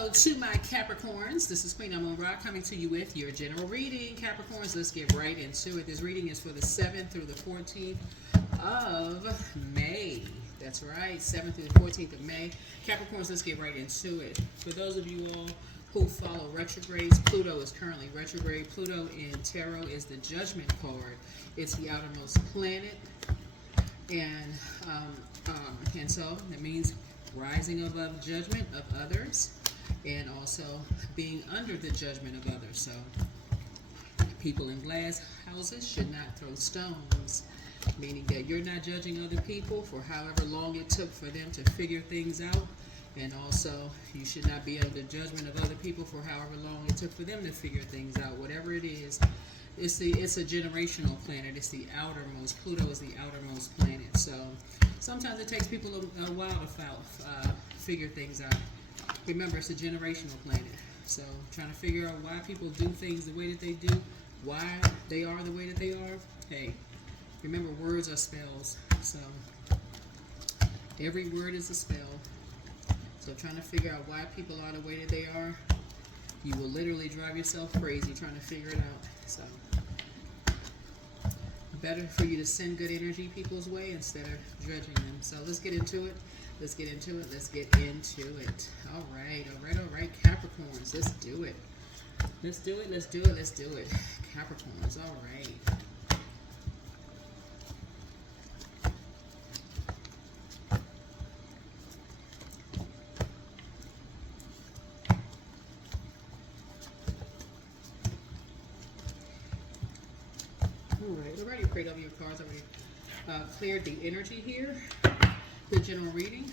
Hello to my Capricorns. This is Queen Amun Ra coming to you with your general reading. Capricorns, let's get right into it. This reading is for the 7th through the 14th of May. That's right, 7th through the 14th of May. Capricorns, let's get right into it. For those of you all who follow retrogrades, Pluto is currently retrograde. Pluto in tarot is the Judgment card. It's the outermost planet. And so that means rising above judgment of others and also being under the judgment of others. So people in glass houses should not throw stones, meaning that you're not judging other people for however long it took for them to figure things out. And also, you should not be under judgment of other people for however long it took for them to figure things out. Whatever it is, it's a generational planet. It's the outermost. Pluto is the outermost planet. So sometimes it takes people a while to figure things out. Remember, it's a generational planet. So trying to figure out why people do things the way that they do, why they are the way that they are. Hey, remember, words are spells. So every word is a spell. So trying to figure out why people are the way that they are, you will literally drive yourself crazy trying to figure it out. So better for you to send good energy people's way instead of judging them. So let's get into it. Let's get into it. Let's get into it. All right, Capricorns, let's do it. Let's do it. Let's do it. Let's do it. Capricorns, all right. Alright, already prayed over your cards, already cleared the energy here. The general reading.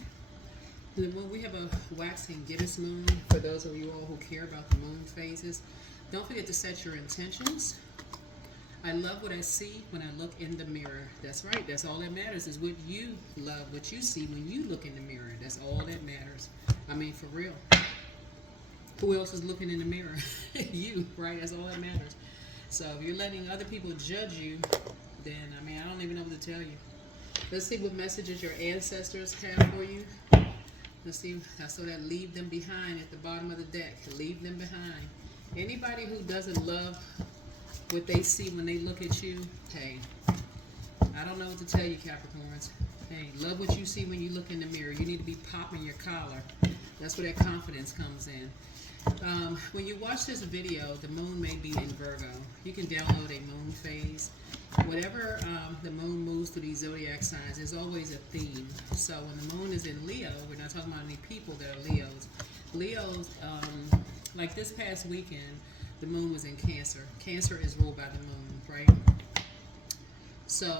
When we have a waxing gibbous moon, for those of you all who care about the moon phases, don't forget to set your intentions. I love what I see when I look in the mirror. That's right, that's all that matters, is what you love, what you see when you look in the mirror. That's all that matters. I mean, for real. Who else is looking in the mirror? You, right? That's all that matters. So if you're letting other people judge you, then, I mean, I don't even know what to tell you. Let's see what messages your ancestors have for you. Let's see. I saw that leave them behind at the bottom of the deck. Leave them behind. Anybody who doesn't love what they see when they look at you, hey, I don't know what to tell you, Capricorns. Hey, love what you see when you look in the mirror. You need to be popping your collar. That's where that confidence comes in. When you watch this video, the moon may be in Virgo. You can download a moon phase. Whatever the moon moves through these zodiac signs, there's always a theme. So when the moon is in Leo, we're not talking about any people that are Leos. Leos, like this past weekend, the moon was in Cancer. Cancer is ruled by the moon, right? So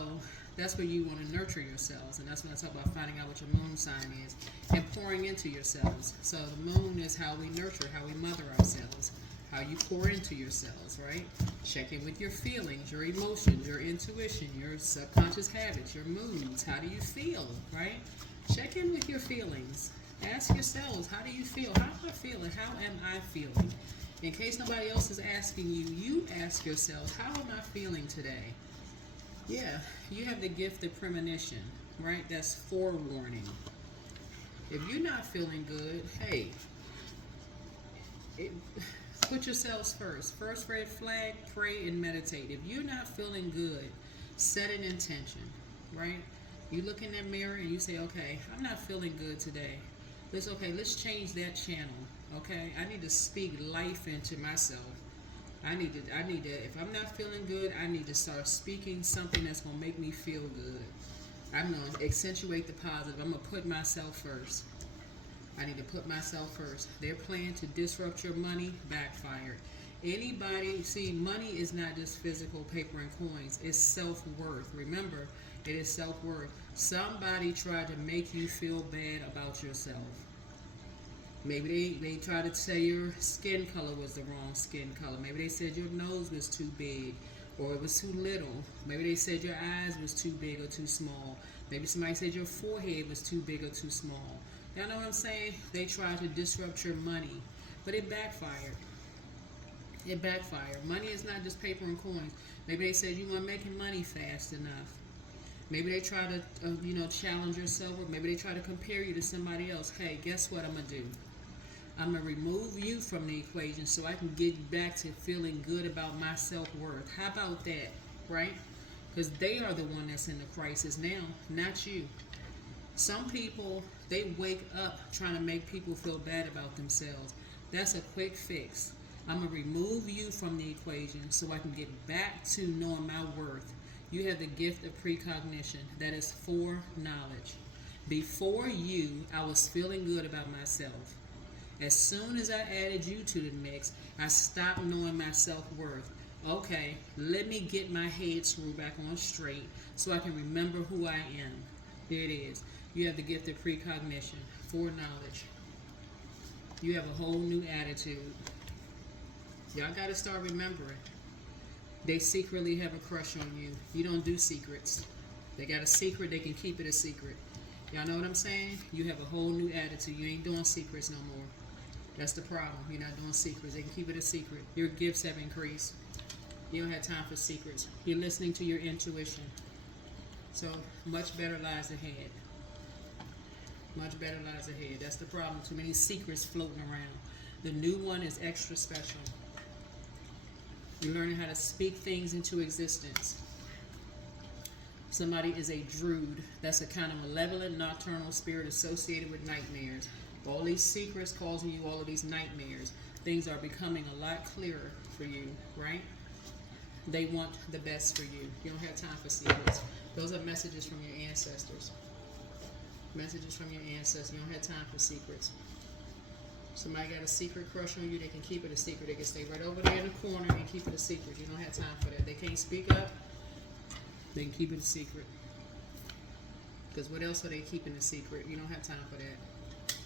that's where you want to nurture yourselves, and that's when I talk about finding out what your moon sign is and pouring into yourselves. So the moon is how we nurture, how we mother ourselves, how you pour into yourselves, right? Check in with your feelings, your emotions, your intuition, your subconscious habits, your moods. How do you feel, right? Check in with your feelings. Ask yourselves, how do you feel? How am I feeling? How am I feeling? In case nobody else is asking you, you ask yourselves, how am I feeling today? Yeah, you have the gift of premonition, right? That's forewarning. If you're not feeling good, hey, put yourselves first. First red flag, pray and meditate. If you're not feeling good, set an intention, right? You look in that mirror and you say, okay, I'm not feeling good today. Let's change that channel, okay? I need to speak life into myself. I need to, if I'm not feeling good, I need to start speaking something that's going to make me feel good. I'm going to accentuate the positive. I'm going to put myself first. I need to put myself first. Their plan to disrupt your money backfired. Anybody, see, money is not just physical paper and coins. It's self-worth. Remember, it is self-worth. Somebody tried to make you feel bad about yourself. Maybe they tried to say your skin color was the wrong skin color. Maybe they said your nose was too big or it was too little. Maybe they said your eyes was too big or too small. Maybe somebody said your forehead was too big or too small. Y'all know what I'm saying? They tried to disrupt your money, but it backfired. It backfired. Money is not just paper and coins. Maybe they said you weren't making money fast enough. Maybe they try to, challenge yourself, or maybe they try to compare you to somebody else. Hey, guess what I'm going to do? I'm going to remove you from the equation so I can get back to feeling good about my self-worth. How about that, right? Because they are the one that's in the crisis now, not you. Some people, they wake up trying to make people feel bad about themselves. That's a quick fix. I'm going to remove you from the equation so I can get back to knowing my worth. You have the gift of precognition. That is foreknowledge. Before you, I was feeling good about myself. As soon as I added you to the mix, I stopped knowing my self-worth. Okay, let me get my head screwed back on straight so I can remember who I am. There it is. You have the gift of precognition, foreknowledge. You have a whole new attitude. Y'all got to start remembering. They secretly have a crush on you. You don't do secrets. They got a secret, they can keep it a secret. Y'all know what I'm saying? You have a whole new attitude. You ain't doing secrets no more. That's the problem. You're not doing secrets. They can keep it a secret. Your gifts have increased. You don't have time for secrets. You're listening to your intuition. So much better lies ahead. Much better lies ahead. That's the problem. Too many secrets floating around. The new one is extra special. You're learning how to speak things into existence. Somebody is a druid. That's a kind of malevolent, nocturnal spirit associated with nightmares. All these secrets causing you all of these nightmares. Things are becoming a lot clearer for you, right? They want the best for you. You don't have time for secrets. Those are messages from your ancestors. Messages from your ancestors. You don't have time for secrets. Somebody got a secret crush on you, they can keep it a secret. They can stay right over there in the corner and keep it a secret. You don't have time for that. They can't speak up, they can keep it a secret. Because what else are they keeping a secret? You don't have time for that.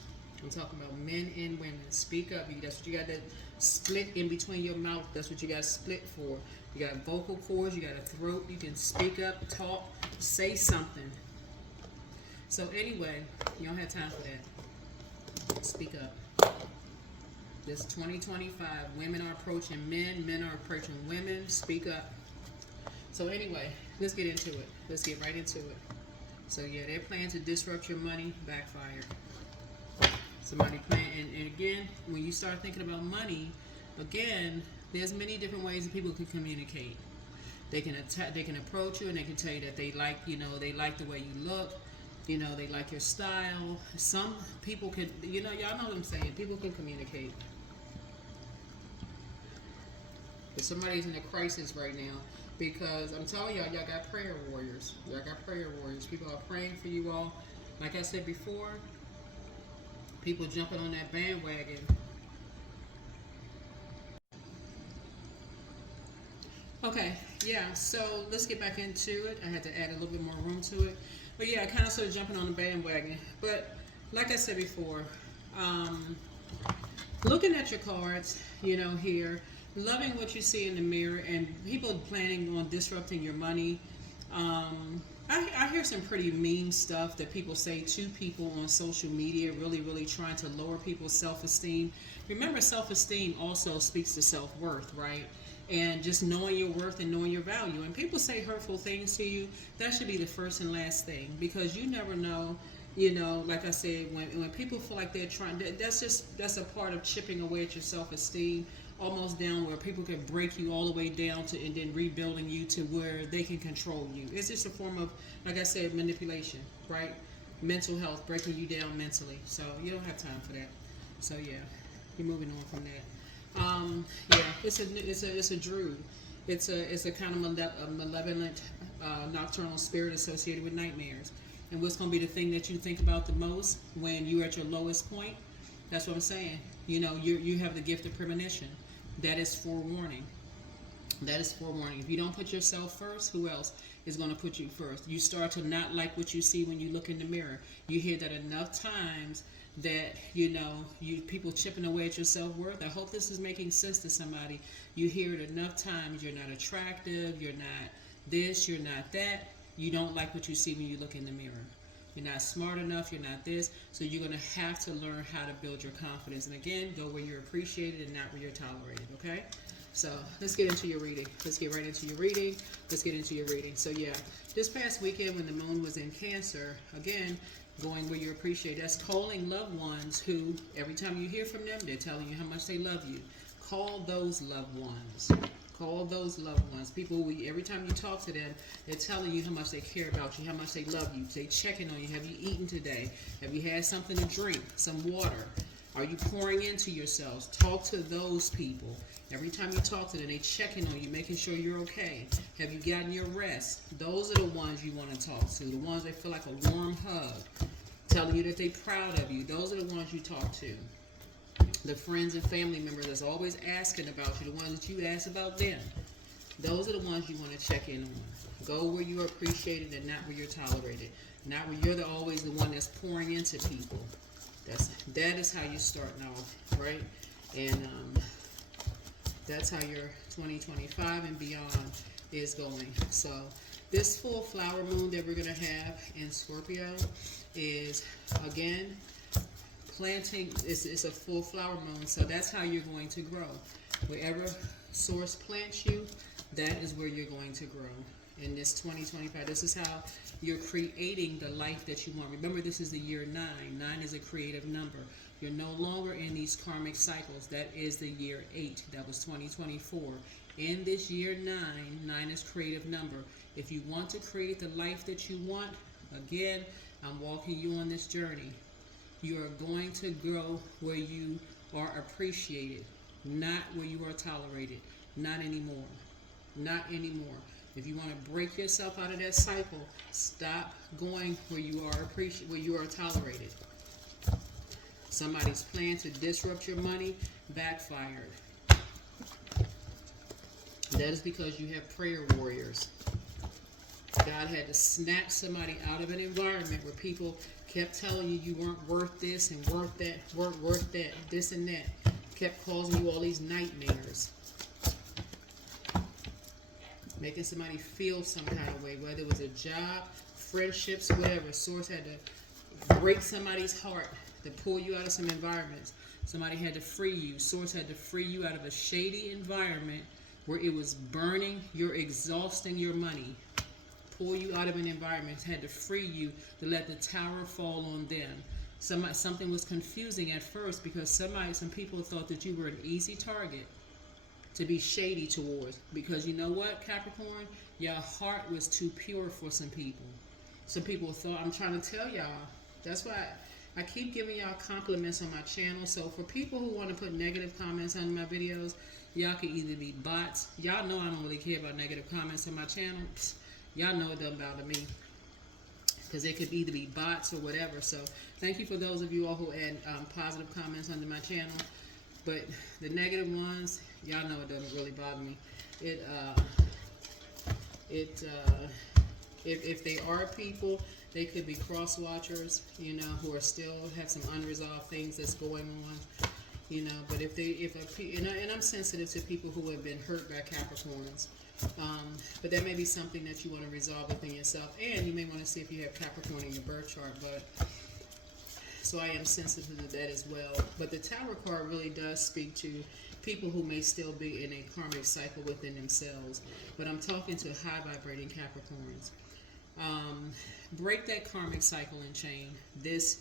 I'm talking about men and women. Speak up. That's what you got, that split in between your mouth. That's what you got split for. You got vocal cords, you got a throat. You can speak up, talk, say something. So anyway, you don't have time for that. Speak up. This 2025, women are approaching men, men are approaching women. Speak up. So anyway, let's get into it. Let's get right into it. So yeah, they're planning to disrupt your money, backfired. Somebody playing, and again, when you start thinking about money, again, there's many different ways that people can communicate. They can approach you, and they can tell you that they like, they like the way you look. They like your style. Some people can, y'all know what I'm saying. People can communicate. But somebody's in a crisis right now because I'm telling y'all got prayer warriors. Y'all got prayer warriors. People are praying for you all. Like I said before, people jumping on that bandwagon. Okay, yeah, so let's get back into it. I had to add a little bit more room to it. But yeah, kind of sort of jumping on the bandwagon. But like I said before, looking at your cards, here, loving what you see in the mirror, and people planning on disrupting your money. I hear some pretty mean stuff that people say to people on social media, really, really trying to lower people's self-esteem. Remember, self-esteem also speaks to self-worth, right? And just knowing your worth and knowing your value. And people say hurtful things to you, that should be the first and last thing, because you never know, like I said, when people feel like they're trying, that's a part of chipping away at your self-esteem, almost down where people can break you all the way down to, and then rebuilding you to where they can control you. It's just a form of, like I said, manipulation, right? Mental health, breaking you down mentally. So you don't have time for that. So yeah, you're moving on from that. Yeah, it's a druid. It's a kind of malevolent, nocturnal spirit associated with nightmares. And what's going to be the thing that you think about the most when you're at your lowest point? That's what I'm saying. You have the gift of premonition. That is forewarning. That is forewarning. If you don't put yourself first, who else is going to put you first? You start to not like what you see when you look in the mirror. You hear that enough times that, people chipping away at your self-worth. I hope this is making sense to somebody. You hear it enough times. You're not attractive. You're not this. You're not that. You don't like what you see when you look in the mirror. You're not smart enough. You're not this. So you're going to have to learn how to build your confidence. And again, go where you're appreciated and not where you're tolerated. Okay? So let's get into your reading. Let's get right into your reading. Let's get into your reading. So yeah, this past weekend when the moon was in Cancer, again, going where you're appreciated. That's calling loved ones who, every time you hear from them, they're telling you how much they love you. Call those loved ones. Call those loved ones. People who, every time you talk to them, they're telling you how much they care about you, how much they love you. They checking on you. Have you eaten today? Have you had something to drink? Some water? Are you pouring into yourselves? Talk to those people. Every time you talk to them, they checking on you, making sure you're okay. Have you gotten your rest? Those are the ones you want to talk to. The ones that feel like a warm hug, telling you that they're proud of you. Those are the ones you talk to. The friends and family members that's always asking about you, the ones that you ask about them. Those are the ones you want to check in on. Go where you are appreciated and not where you're tolerated. Not where you're always the one that's pouring into people. That is how you start off, right? And that's how your 2025 and beyond is going. So this full flower moon that we're going to have in Scorpio is, again, planting. It's a full flower moon, so that's how you're going to grow. Wherever source plants you, that is where you're going to grow. In this 2025, this is how you're creating the life that you want. Remember, this is the year 9. 9 is a creative number. You're no longer in these karmic cycles. That is the year 8. That was 2024. In this year 9, 9 is creative number. If you want to create the life that you want, again, I'm walking you on this journey. You are going to grow where you are appreciated, not where you are tolerated. Not anymore. Not anymore. If you want to break yourself out of that cycle, stop going where you are where you are tolerated. Somebody's plan to disrupt your money backfired. That is because you have prayer warriors. God had to snap somebody out of an environment where people kept telling you you weren't worth this and worth that, weren't worth that, this and that. Kept causing you all these nightmares. Making somebody feel some kind of way, whether it was a job, friendships, whatever. Source had to break somebody's heart to pull you out of some environments. Somebody had to free you. Source had to free you out of a shady environment where it was burning, you're exhausting your money. Pull you out of an environment, had to free you to let the tower fall on them. Something was confusing at first because some people thought that you were an easy target to be shady towards, because you know what, Capricorn, your heart was too pure for some people. Some people thought, I'm trying to tell y'all, that's why I keep giving y'all compliments on my channel. So for people who want to put negative comments on my videos, y'all can either be bots. Y'all know I don't really care about negative comments on my channel. Y'all know it doesn't bother me, because it could either be bots or whatever. So thank you for those of you all who add positive comments under my channel. But the negative ones, y'all know it doesn't really bother me. If they are people, they could be cross watchers, you know, who are still have some unresolved things that's going on, you know. But and I'm sensitive to people who have been hurt by Capricorns. But that may be something that you want to resolve within yourself, and you may want to see if you have Capricorn in your birth chart. But so I am sensitive to that as well. But the Tower card really does speak to people who may still be in a karmic cycle within themselves. But I'm talking to high vibrating Capricorns. Break that karmic cycle and chain this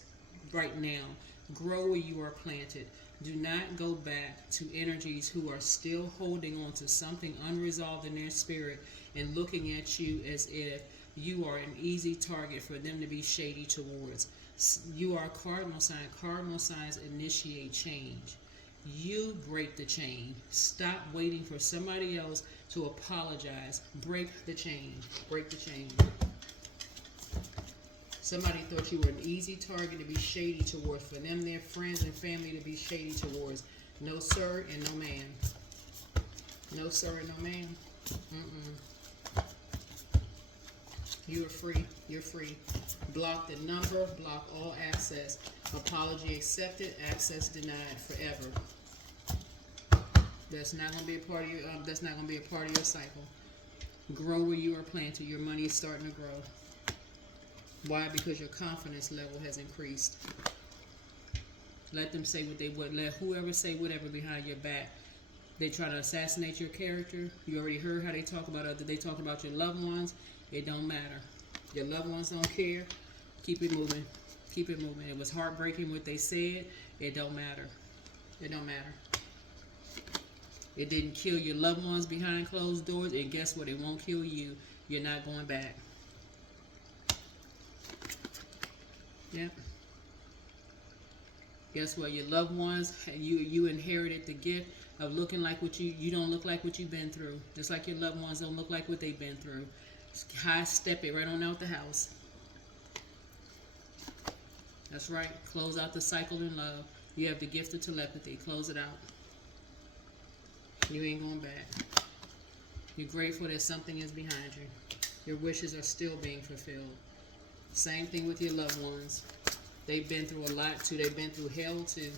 right now. Grow where you are planted. Do not go back to energies who are still holding on to something unresolved in their spirit and looking at you as if you are an easy target for them to be shady towards. You are a cardinal sign. Cardinal signs initiate change. You break the chain. Stop waiting for somebody else to apologize. Break the chain. Break the chain. Somebody thought you were an easy target to be shady towards. For them, their friends and family to be shady towards. No sir and no ma'am. No sir and no ma'am. You are free. You're free. Block the number. Block all access. Apology accepted. Access denied forever. That's not going to be a part of your. That's not going to be a part of your cycle. Grow where you are planted. Your money is starting to grow. Why? Because your confidence level has increased. Let them say what they would. Let whoever say whatever behind your back. They try to assassinate your character. You already heard how they talk about other. They talk about your loved ones. It don't matter. Your loved ones don't care. Keep it moving. Keep it moving. It was heartbreaking what they said. It don't matter. It don't matter. It didn't kill your loved ones behind closed doors, and guess what? It won't kill you. You're not going back. Yep. Guess what? Your loved ones, you inherited the gift of looking like what you don't look like what you've been through. Just like your loved ones don't look like what they've been through. High step it right on out the house. That's right. Close out the cycle in love. You have the gift of telepathy. Close it out. You ain't going back. You're grateful that something is behind you. Your wishes are still being fulfilled. Same thing with your loved ones. They've been through a lot too. They've been through hell too.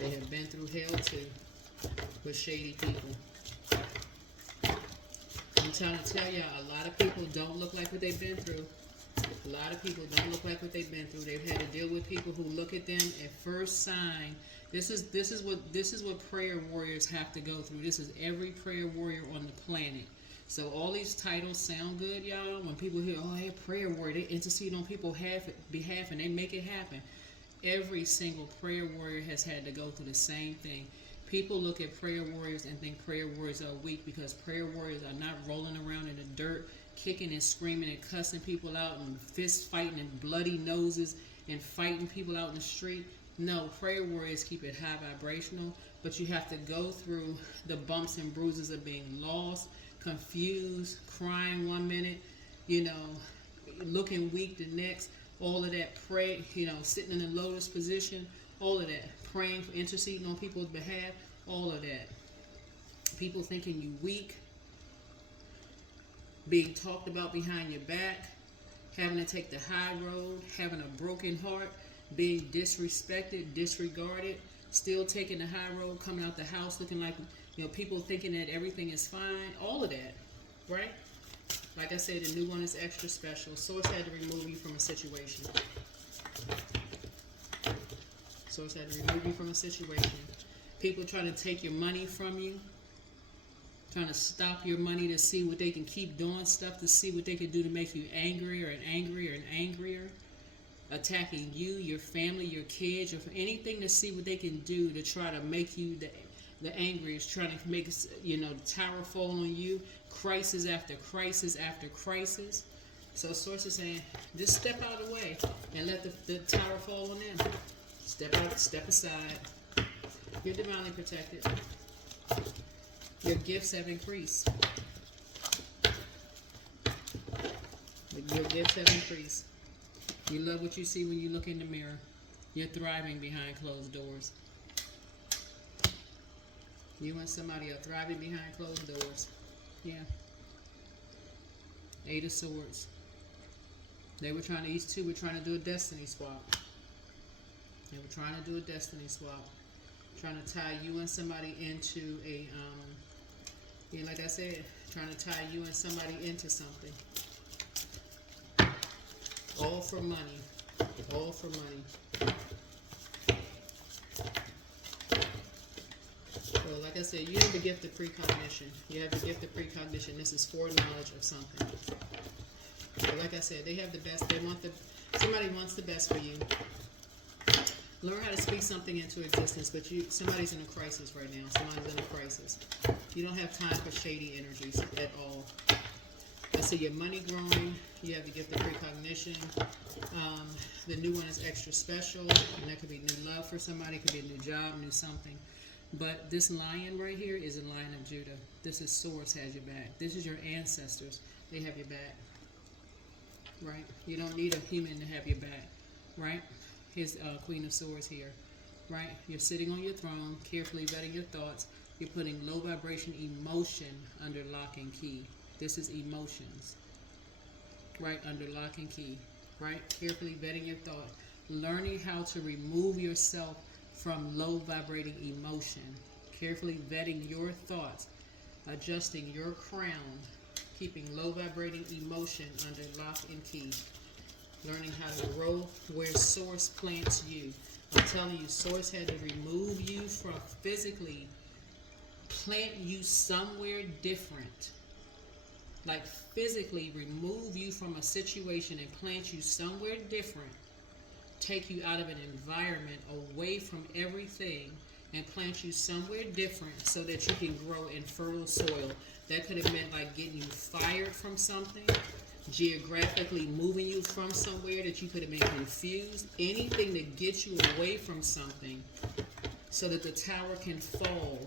They have been through hell too with shady people. I'm trying to tell y'all, a lot of people don't look like what they've been through. A lot of people don't look like what they've been through. They've had to deal with people who look at them at first sign. This is what prayer warriors have to go through. This is every prayer warrior on the planet. So all these titles sound good, y'all. When people hear, oh, hey, prayer warrior, they intercede on people's behalf and they make it happen. Every single prayer warrior has had to go through the same thing. People look at prayer warriors and think prayer warriors are weak because prayer warriors are not rolling around in the dirt, kicking and screaming and cussing people out and fist fighting and bloody noses and fighting people out in the street. No, prayer warriors keep it high vibrational, but you have to go through the bumps and bruises of being lost, confused, crying one minute, looking weak the next, all of that, pray, sitting in a lotus position, all of that, praying, interceding on people's behalf, all of that. People thinking you weak, being talked about behind your back, having to take the high road, having a broken heart, being disrespected, disregarded, still taking the high road, coming out the house looking like, people thinking that everything is fine, all of that, right? Like I said, the new one is extra special. Source had to remove you from a situation. Source had to remove you from a situation. People trying to take your money from you, trying to stop your money to see what they can keep doing stuff, to see what they can do to make you angrier and angrier and angrier. Attacking you, your family, your kids, or for anything to see what they can do to try to make you the angriest, trying to make the tower fall on you, crisis after crisis after crisis. So Source is saying, just step out of the way and let the tower fall on them. Step out, step aside. You're divinely protected. Your gifts have increased. Your gifts have increased. You love what you see when you look in the mirror. You're thriving behind closed doors. You and somebody are thriving behind closed doors. Yeah. 8 of Swords. These two were trying to do a destiny swap. They were trying to do a destiny swap. Trying to tie you and somebody into a, like I said, trying to tie you and somebody into something. All for money. All for money. So like I said, you have the gift of precognition. You have the gift of precognition. This is foreknowledge of something. So like I said, they have the best. Somebody wants the best for you. Learn how to speak something into existence, but somebody's in a crisis right now. Somebody's in a crisis. You don't have time for shady energies at all. I see your money growing. You have the gift of precognition. The new one is extra special, and that could be new love for somebody. It could be a new job, new something. But this lion right here is a lion of Judah. This is Source has your back. This is your ancestors. They have your back. Right? You don't need a human to have your back. Right? Here's Queen of Swords here. Right? You're sitting on your throne, carefully vetting your thoughts. You're putting low vibration emotion under lock and key. This is emotions. Right? Under lock and key. Right? Carefully vetting your thoughts. Learning how to remove yourself from low vibrating emotion. Carefully vetting your thoughts. Adjusting your crown. Keeping low vibrating emotion under lock and key. Learning how to grow where Source plants you. I'm telling you, Source had to remove you from physically plant you somewhere different. like physically remove you from a situation and plant you somewhere different, take you out of an environment away from everything and plant you somewhere different so that you can grow in fertile soil. That could have meant like getting you fired from something, geographically moving you from somewhere that you could have been confused, anything to get you away from something so that the tower can fall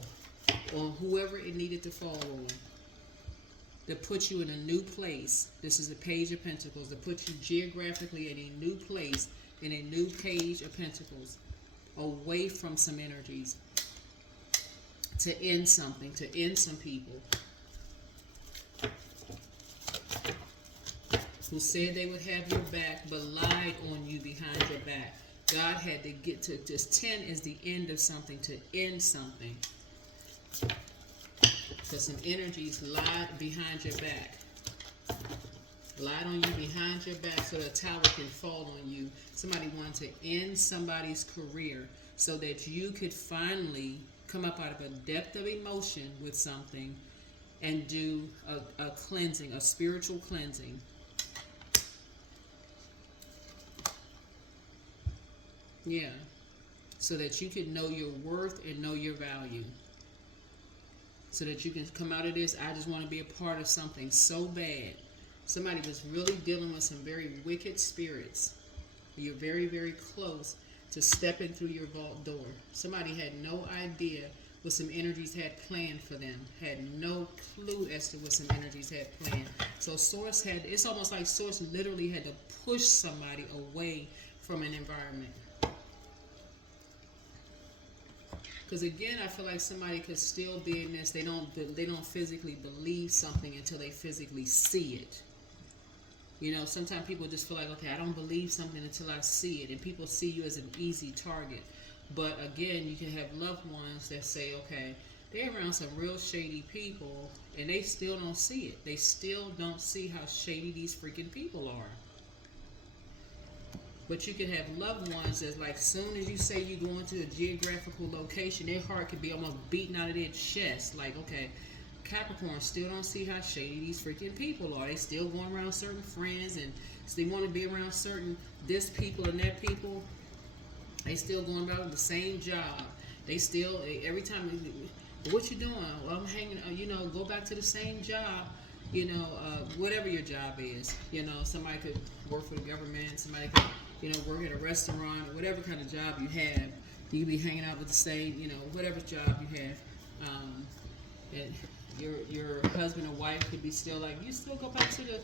on whoever it needed to fall on, to put you in a new place. This is a Page of Pentacles, to put you geographically in a new place, in a new Page of Pentacles, away from some energies, to end something, to end some people who said they would have your back but lied on you behind your back. God had to get to this. 10 is the end of something, to end something. Because some energies lied behind your back. Lied on you behind your back so the tower can fall on you. Somebody wanted to end somebody's career so that you could finally come up out of a depth of emotion with something and do a cleansing, a spiritual cleansing. Yeah. So that you can know your worth and know your value. So that you can come out of this, I just want to be a part of something so bad. Somebody was really dealing with some very wicked spirits. You're very, very close to stepping through your vault door. Somebody had no idea what some energies had planned for them. Had no clue as to what some energies had planned. So Source had, it's almost like Source literally had to push somebody away from an environment. Because again, I feel like somebody could still be in this. They don't physically believe something until they physically see it. You know, sometimes people just feel like, okay, I don't believe something until I see it. And people see you as an easy target. But again, you can have loved ones that say, okay, they're around some real shady people and they still don't see it. They still don't see how shady these freaking people are. But you can have loved ones that's like, soon as you say you go into a geographical location, their heart could be almost beating out of their chest. Like, okay, Capricorn still don't see how shady these freaking people are. They still going around certain friends and they want to be around certain this people and that people. They still going about the same job. They still, every time, what you doing? Well, I'm hanging, you know, go back to the same job. You know, whatever your job is. You know, somebody could work for the government. Somebody could, you know, work at a restaurant or whatever kind of job you have. You could be hanging out with the same, you know, whatever job you have. And your husband or wife could be still like, you still go back to the,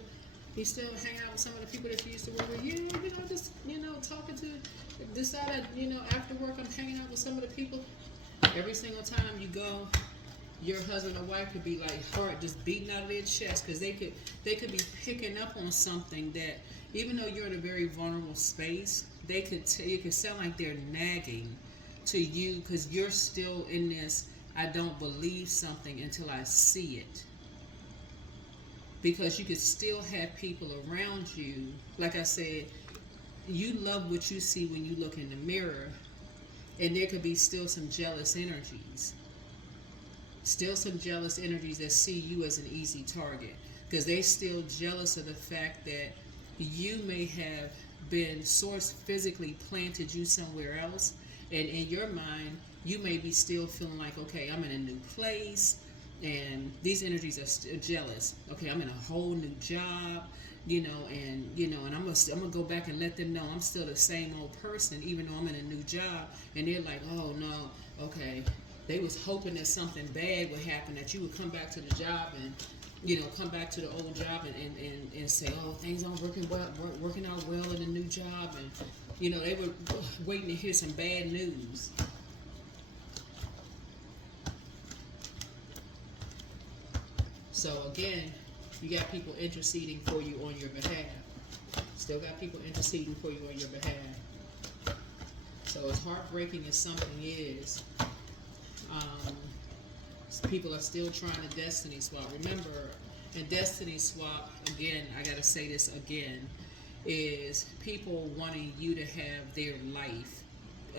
you still hang out with some of the people that you used to work with. Yeah, you know, just, you know, talking to, decide, you know, after work I'm hanging out with some of the people. Every single time you go, your husband or wife could be like heart just beating out of their chest because they could be picking up on something that, even though you're in a very vulnerable space, they could it could sound like they're nagging to you because you're still in this, I don't believe something until I see it. Because you could still have people around you, like I said, you love what you see when you look in the mirror, and there could be still some jealous energies. Still some jealous energies that see you as an easy target because they're still jealous of the fact that you may have been Source physically planted you somewhere else, and in your mind you may be still feeling like, okay, I'm in a new place, and these energies are still jealous. Okay, I'm in a whole new job, you know, and I'm gonna go back and let them know I'm still the same old person even though I'm in a new job, and they're like, oh no, okay. They was hoping that something bad would happen, that you would come back to the job and, you know, come back to the old job and say, oh, things aren't working out well in the new job. And, you know, they were waiting to hear some bad news. So, again, you got people interceding for you on your behalf. Still got people interceding for you on your behalf. So, as heartbreaking as something is, people are still trying to destiny swap. Remember, in destiny swap, again, I gotta say this again, is people wanting you to have their life,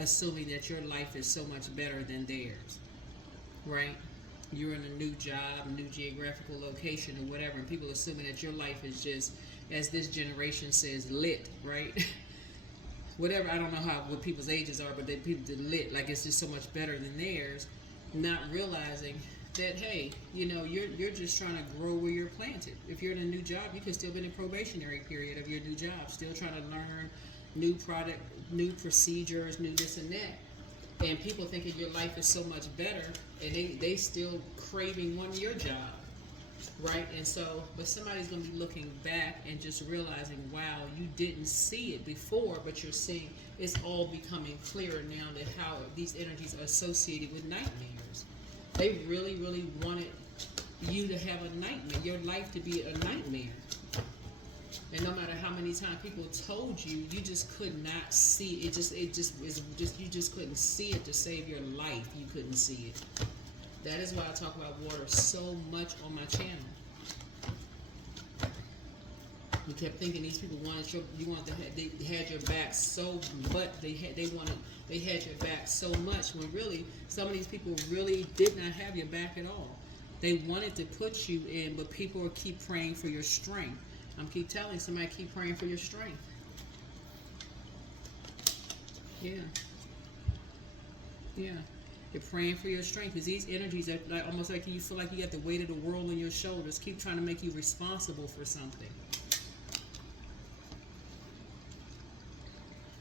assuming that your life is so much better than theirs, right? you're in a new job, new geographical location, or whatever, and people assuming that your life is just, as this generation says, lit, right? Whatever, I don't know what people's ages are, but people are lit, like it's just so much better than theirs, not realizing that, hey, you're just trying to grow where you're planted. If you're in a new job, you can still be in a probationary period of your new job, still trying to learn new product, new procedures, new this and that. And people thinking your life is so much better, and they still craving one of your job, right? And so, but somebody's going to be looking back and just realizing, wow, you didn't see it before, but you're seeing it's all becoming clearer now that how these energies are associated with nightmares. They really, really wanted you to have a nightmare, your life to be a nightmare. And no matter how many times people told you, you just could not see it. You just couldn't see it to save your life. You couldn't see it. That is why I talk about water so much on my channel. You kept thinking these people they had your back so, but they had your back so much, when really some of these people really did not have your back at all. They wanted to put you in, but people will keep praying for your strength. I'm keep telling somebody, keep praying for your strength. Yeah. Yeah. You're praying for your strength, because these energies are like, almost like you feel like you got the weight of the world on your shoulders. Keep trying to make you responsible for something.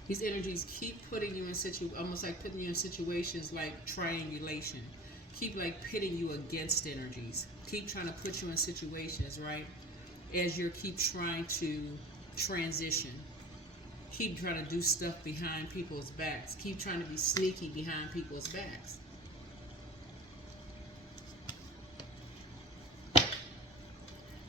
These energies keep putting you in almost like putting you in situations like triangulation. Keep like pitting you against energies. Keep trying to put you in situations, right? As you keep trying to transition. Keep trying to do stuff behind people's backs. Keep trying to be sneaky behind people's backs.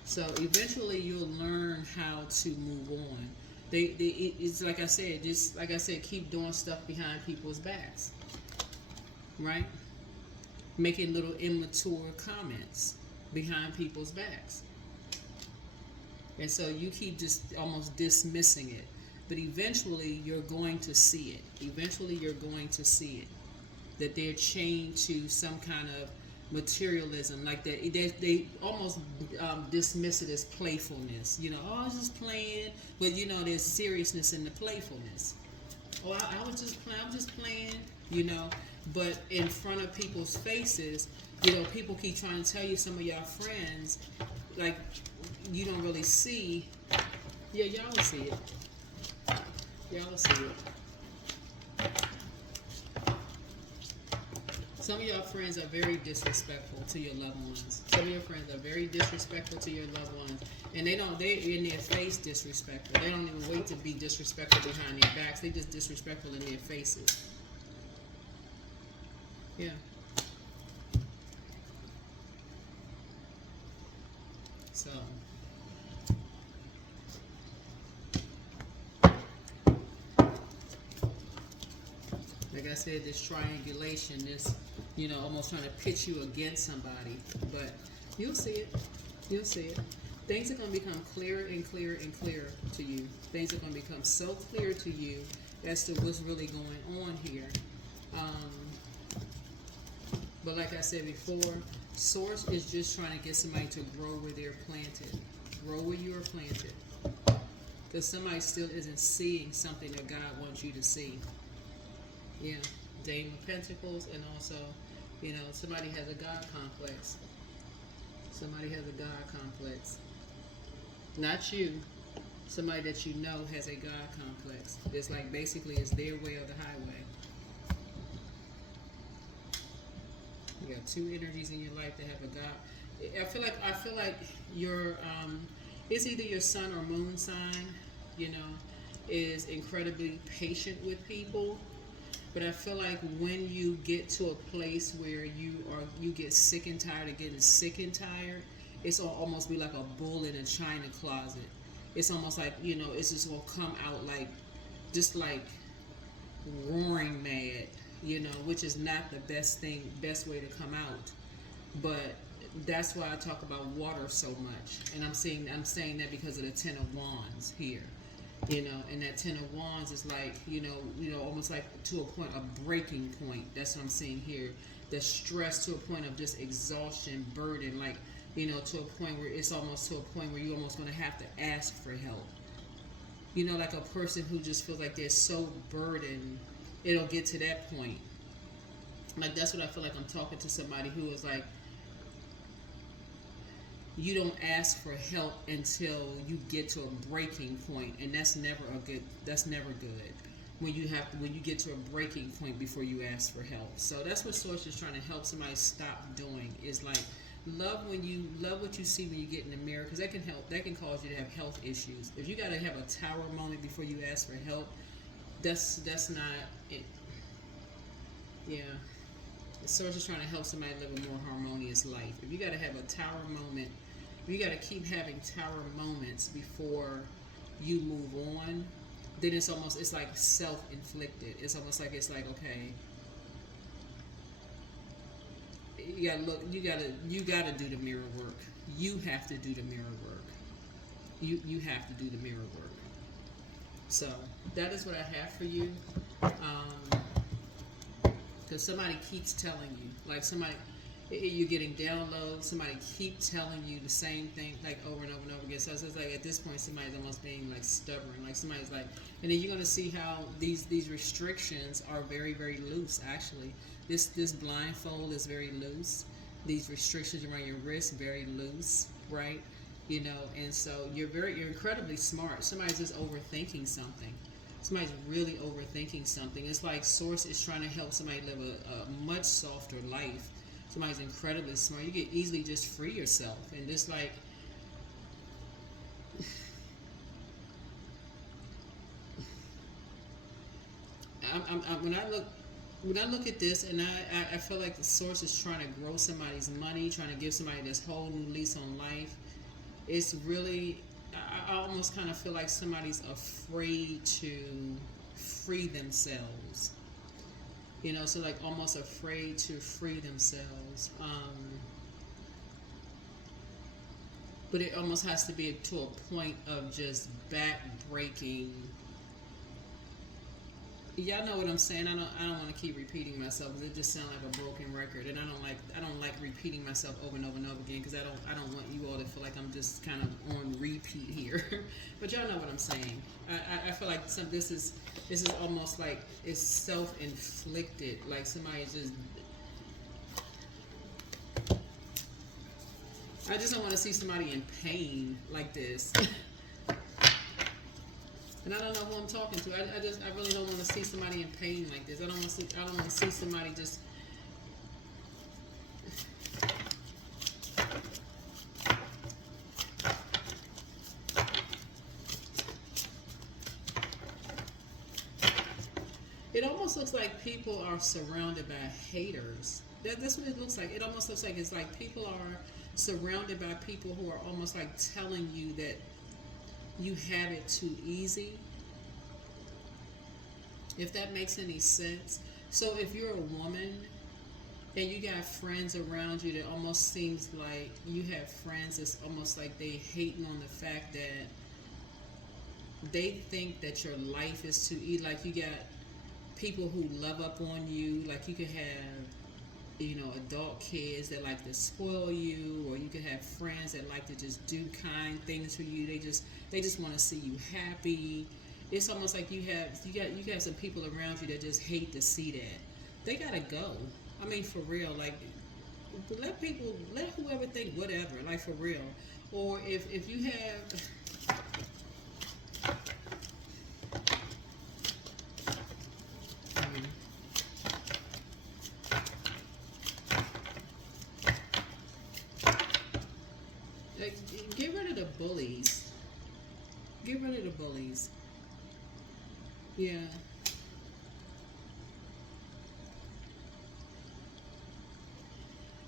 So eventually you'll learn how to move on. It's like I said, keep doing stuff behind people's backs, right? Making little immature comments behind people's backs. And so you keep just almost dismissing it. But eventually you're going to see it. Eventually you're going to see it. That they're chained to some kind of materialism. Like that, they almost dismiss it as playfulness. Oh, I was just playing. But there's seriousness in the playfulness. Oh, I was just playing. I'm just playing. But in front of people's faces, people keep trying to tell you, some of y'all friends, like, you don't really see. Yeah, y'all will see it. Y'all will see it. Some of y'all friends are very disrespectful to your loved ones. Some of your friends are very disrespectful to your loved ones. And they're in their face disrespectful. They don't even wait to be disrespectful behind their backs. They just disrespectful in their faces. Yeah. So, like I said, this triangulation, this, almost trying to pitch you against somebody. But you'll see it. You'll see it. Things are going to become clearer and clearer and clearer to you. Things are going to become so clear to you as to what's really going on here. But like I said before, Source is just trying to get somebody to grow where they're planted. Grow where you are planted. Because somebody still isn't seeing something that God wants you to see. Yeah. Dame of Pentacles, and also, somebody has a God complex. Somebody has a God complex. Not you. Somebody that you know has a God complex. It's like basically it's their way or the highway. You got two energies in your life that have a God. I feel like your it's either your sun or moon sign, is incredibly patient with people. But I feel like when you get to a place where you get sick and tired of getting sick and tired, it's almost be like a bull in a china closet. It's almost like, it's just gonna come out like, just like roaring mad, which is not the best way to come out. But that's why I talk about water so much. And I'm saying that because of the Ten of Wands here. You know, and that Ten of Wands is like, almost like to a point, a breaking point. That's what I'm seeing here. The stress to a point of just exhaustion, burden, like, to a point where it's almost to a point where you're almost going to have to ask for help. Like a person who just feels like they're so burdened, it'll get to that point. Like, that's what I feel like I'm talking to somebody who is like, you don't ask for help until you get to a breaking point, and that's never good. When you get to a breaking point before you ask for help. So that's what Source is trying to help somebody stop doing, is like, love what you see when you get in the mirror, because that can cause you to have health issues. If you got to have a tower moment before you ask for help, that's not it. Yeah. Source is trying to help somebody live a more harmonious life. If you got to have a tower moment, you got to keep having tower moments before you move on, then it's like self-inflicted. It's like, okay, you gotta do the mirror work. You have to do the mirror work. You have to do the mirror work. So that is what I have for you. Because somebody keeps telling you, like you're getting down low, somebody keep telling you the same thing, like over and over and over again. So it's like, at this point, somebody's almost being like stubborn, like somebody's like, and then you're going to see how these restrictions are very, very loose. Actually, this blindfold is very loose. These restrictions around your wrist, very loose, right? And so you're incredibly smart. Somebody's just overthinking something. Somebody's really overthinking something. It's like Source is trying to help somebody live a much softer life. Somebody's incredibly smart. You can easily just free yourself, and just like, when I look at this, and I feel like the Source is trying to grow somebody's money, trying to give somebody this whole new lease on life. It's really, I almost kind of feel like somebody's afraid to free themselves. So like almost afraid to free themselves. But it almost has to be to a point of just back-breaking. Y'all know what I'm saying. I don't want to keep repeating myself, because it just sounds like a broken record, and I don't like repeating myself over and over and over again, because I don't want you all to feel like I'm just kind of on repeat here. But y'all know what I'm saying. I feel like this is almost like it's self-inflicted, like somebody's just. I just don't want to see somebody in pain like this. And I don't know who I'm talking to. I really don't want to see somebody in pain like this. I don't want to see somebody just. It almost looks like people are surrounded by haters. That's what it looks like. It almost looks like it's like people are surrounded by people who are almost like telling you that you have it too easy, if that makes any sense. So if you're a woman and you got friends around you, that almost seems like you have friends that's almost like they hating on the fact that they think that your life is too easy. Like you got people who love up on you. Like you could have adult kids that like to spoil you, or you could have friends that like to just do kind things for you. They just want to see you happy. It's almost like you have some people around you that just hate to see that. They gotta go. I mean, for real. Like, let whoever think whatever. Like, for real. Or if you have. Get rid of the bullies. Get rid of the bullies. Yeah.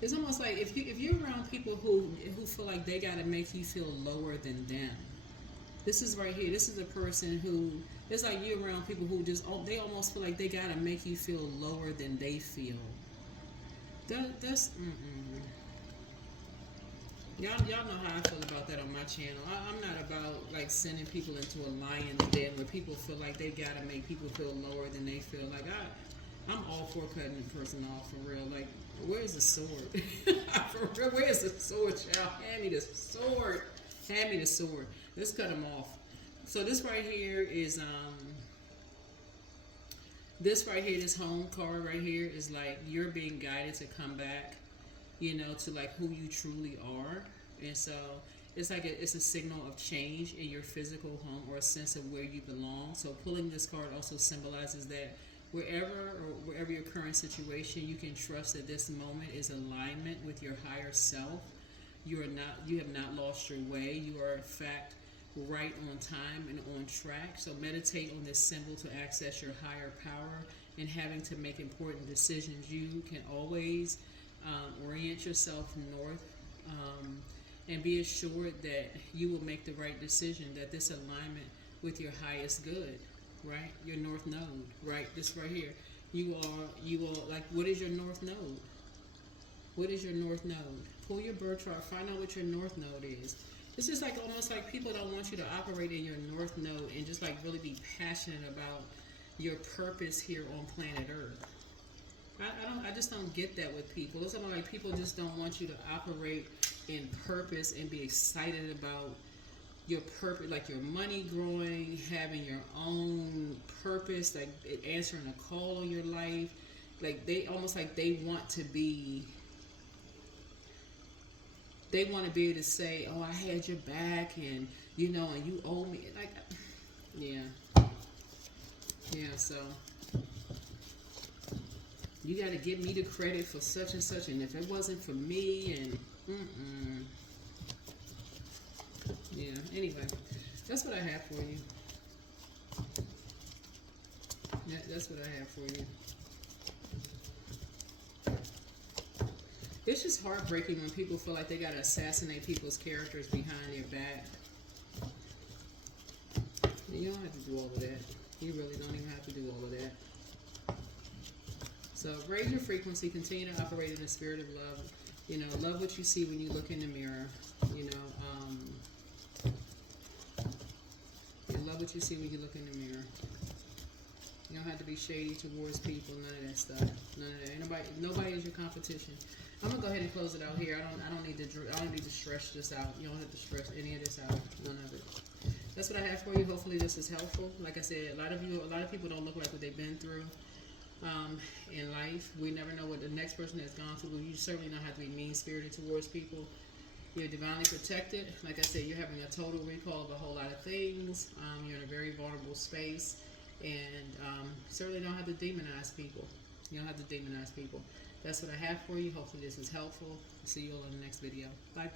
It's almost like if you're around people who feel like they gotta make you feel lower than them. This is right here. This is a person who, it's like you're around people who they almost feel like they gotta make you feel lower than they feel. That's Y'all know how I feel about that on my channel. I'm not about like sending people into a lion's den where people feel like they gotta make people feel lower than they feel. Like I'm all for cutting a person off for real. Like, where's the sword? For real, where's the sword, child? Hand me the sword. Hand me the sword. Let's cut them off. So this right here is this home card right here is like you're being guided to come back, you know, to like who you truly are. And so it's like it's a signal of change in your physical home or a sense of where you belong. So pulling this card also symbolizes that wherever your current situation, you can trust that this moment is alignment with your higher self. You have not lost your way. You are in fact right on time and on track. So meditate on this symbol to access your higher power and having to make important decisions. You can always orient yourself north, and be assured that you will make the right decision, that this alignment with your highest good, right? Your north node, right? This right here. You are like, what is your north node? What is your north node? Pull your birth chart, find out what your north node is. It's just like almost like people don't want you to operate in your north node and just like really be passionate about your purpose here on planet Earth. I just don't get that with people. It's like people just don't want you to operate in purpose and be excited about your purpose, like your money growing, having your own purpose, like answering a call on your life. Like they almost like they want to be able to say, oh, I had your back and you know, and you owe me. Like, yeah. So you got to give me the credit for such and such, and if it wasn't for me, and yeah. Anyway, that's what I have for you. That's what I have for you. It's just heartbreaking when people feel like they got to assassinate people's characters behind their back. You don't have to do all of that. You really don't even have to do all of that. So raise your frequency, continue to operate in the spirit of love. You know, love what you see when you look in the mirror. You know, love what you see when you look in the mirror. You don't have to be shady towards people, none of that stuff. None of that. Nobody is your competition. I'm gonna go ahead and close it out here. I don't need to stretch this out. You don't have to stretch any of this out. None of it. That's what I have for you. Hopefully this is helpful. Like I said, a lot of people don't look like what they've been through in life. We never know what the next person has gone through. You certainly don't have to be mean-spirited towards people. You're divinely protected. Like I said, you're having a total recall of a whole lot of things. You're in a very vulnerable space, and certainly don't have to demonize people. You don't have to demonize people. That's what I have for you. Hopefully this is helpful. See you all in the next video. Bye.